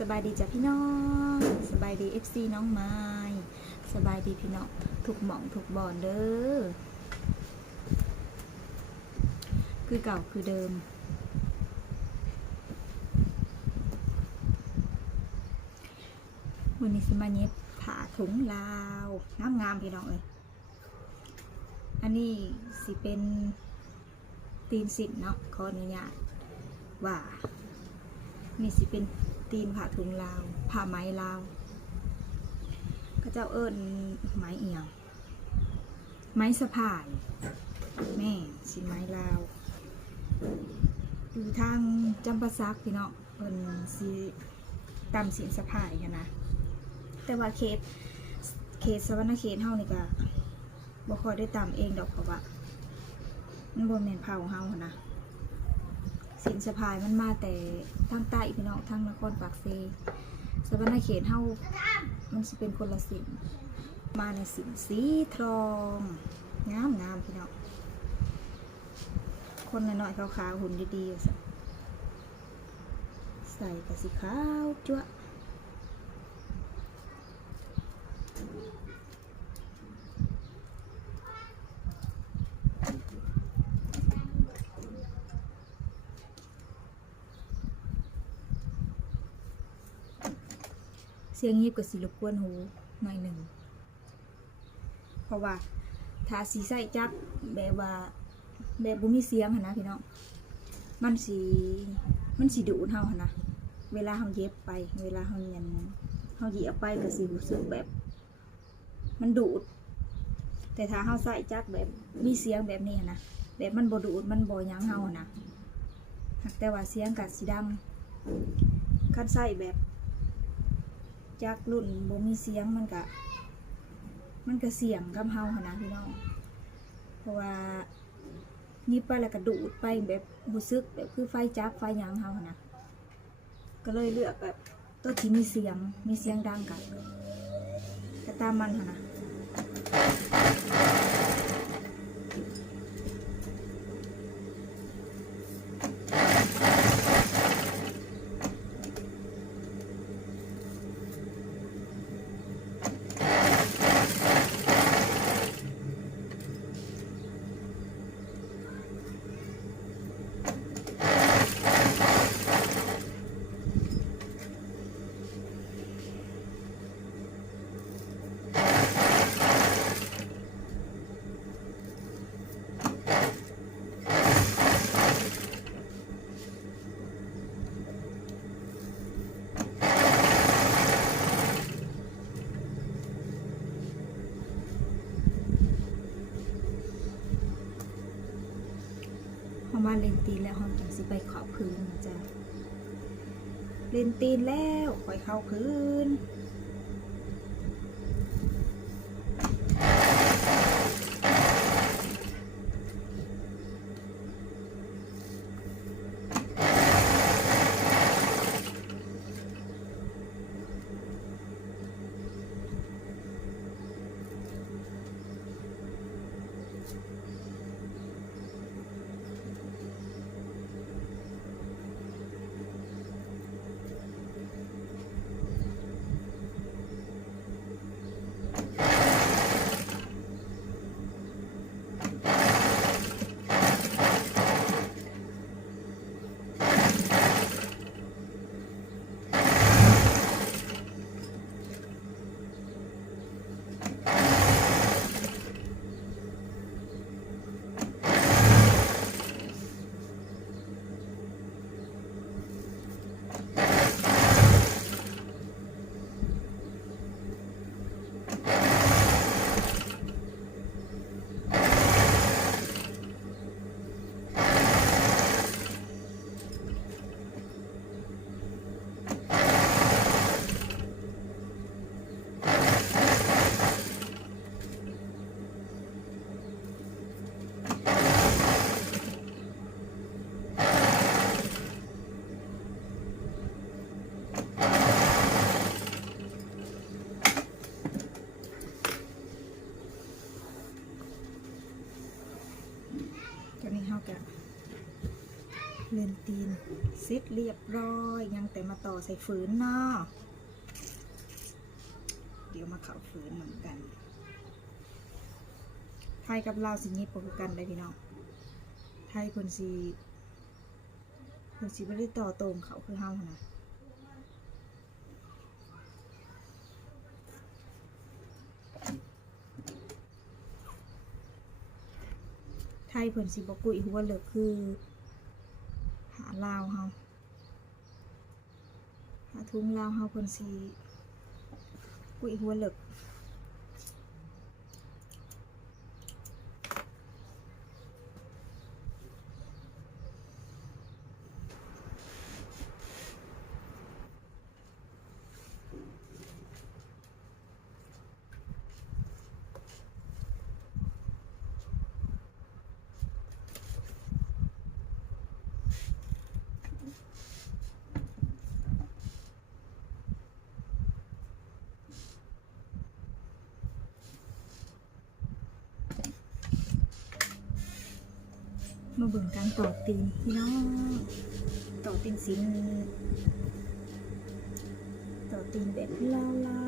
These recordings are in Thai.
สบายดีจ้ะพี่น้อง สบายดีเอฟซีน้องไม้สบายดีพี่น้องถูกหมองถูกบอนเด้อ คือเก่าคือเดิม วันนี้สมาเย็บผ่าถุงลาว งามงามพี่น้องเอ้ยอันนี้สิเป็นตีนสินเนาะขออนุญาตว่านี่สิเป็น ตีนผ่าถุงลาวผ่าไหมลาวก็เจ้าเอิญไหมเอียงไม้สะพาย แม่สิไม้ลาวอยู่ทางจำปาซักพี่น้องเอิญสิตำสินสะพายกันนะแต่ว่าเคสเคสสวรรณเขตเฮานี่ก็บ่ค่อยได้ตำเองดอกเพราะว่ามันบ่แม่นเผาเฮาหนนะ สินสะพายมันมาแต่ทางใต้พี่น้องทางนครปากเซสวรรณเขตเฮามันจะเป็นคนละสินมาในสินสีทองงามงามพี่น้องคนน้อยๆขาวๆหุ่นดีๆใส่กระสีขาวจ้วะ สียงเงียบกับสีรบกวนหูหน่อยหนึ่ง เพราะว่าถ้าสีใส่จักแบบว่าแบบบุมีเสียงหันนะพี่น้องมันสีมันสีดูดเฮาหันนะเวลาเฮาเย็บไป เวลาเฮาเย็นเฮาเหยียบไปก็สิรู้สึกแบบ มันดูด แต่ถ้าเฮาใส่จักแบบมีเสียงแบบนี้นะแบบมันบดูดมันบ่หยังเฮานะแต่ว่าเสียงกัดสีดำคันใส่แบบ จักรุ่นบ่มีเสียงมันกะมันก็เสียงกับเฮาหนนะพี่น้อง เพราะว่านี่ไปแล้วก็ดูดไปแบบบูซึกแบบคือไฟจักไฟยางเฮาหนนะก็เลยเลือกแบบตัวที่มีเสียงมีเสียงดังกันก็ตามมันหนนะามาเล่นตีนแล้วห้องจังสิไปขอพื้นนะจ้ะเล่นตีนแล้วคอยเข้าพื้นัวนี้เขาแกะเล่นตีนซิดเรียบร้อย ยังแต่มาต่อใส่ฝืนเนาะเดี๋ยวมาเข่าฝืนเหมือนกัน ไทยกับลาวสินี้ปกกันได้พี่น้อง ไทยคนซีคนซีไม่ได้ต่อตรงเขาคือเฮานะ ไทยเพิ่นสิบกุยหัวเหลือกคือ หาลาวเฮาหาทุงลาวเฮาเพิ่นสิกุยหัวเหลือก มาเบิ่งการต่อตีนพี่น้องต่อตีนสินต่อตีนแบบลาวลา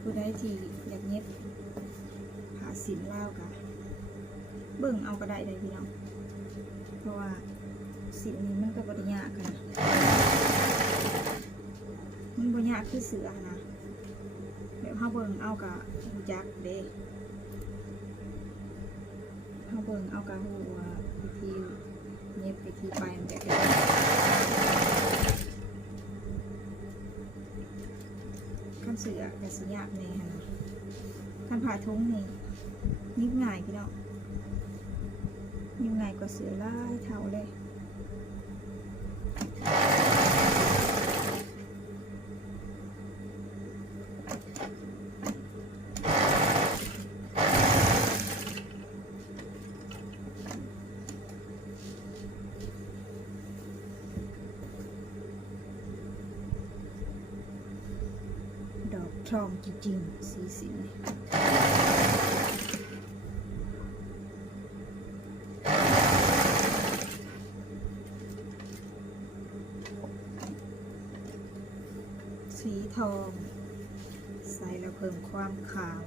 ผู้ใดที่อยากเย็บ สินเล่าวกะเบิ่งเอาก็ได้เลยพี่น้องเพราะว่าสินนี้มันก็บริยากกันนะมันบริยากคือเสือนะแบบเฮาเบิ่งเอากะหูจักเด้เฮาเบิ่งเอากะหูว่าวิธีเย็บวิธีไปมันแบบใดขั้นเสือกับสิยากแน่หั่นนะการผ่าทุ้งนี่ ยิบง่ายพี่น้องยิบง่ายกว่าเสือล่าเท่าเลยดอกทองจริงๆสีสิ สีทอง ใส่แล้วเพิ่มความขาว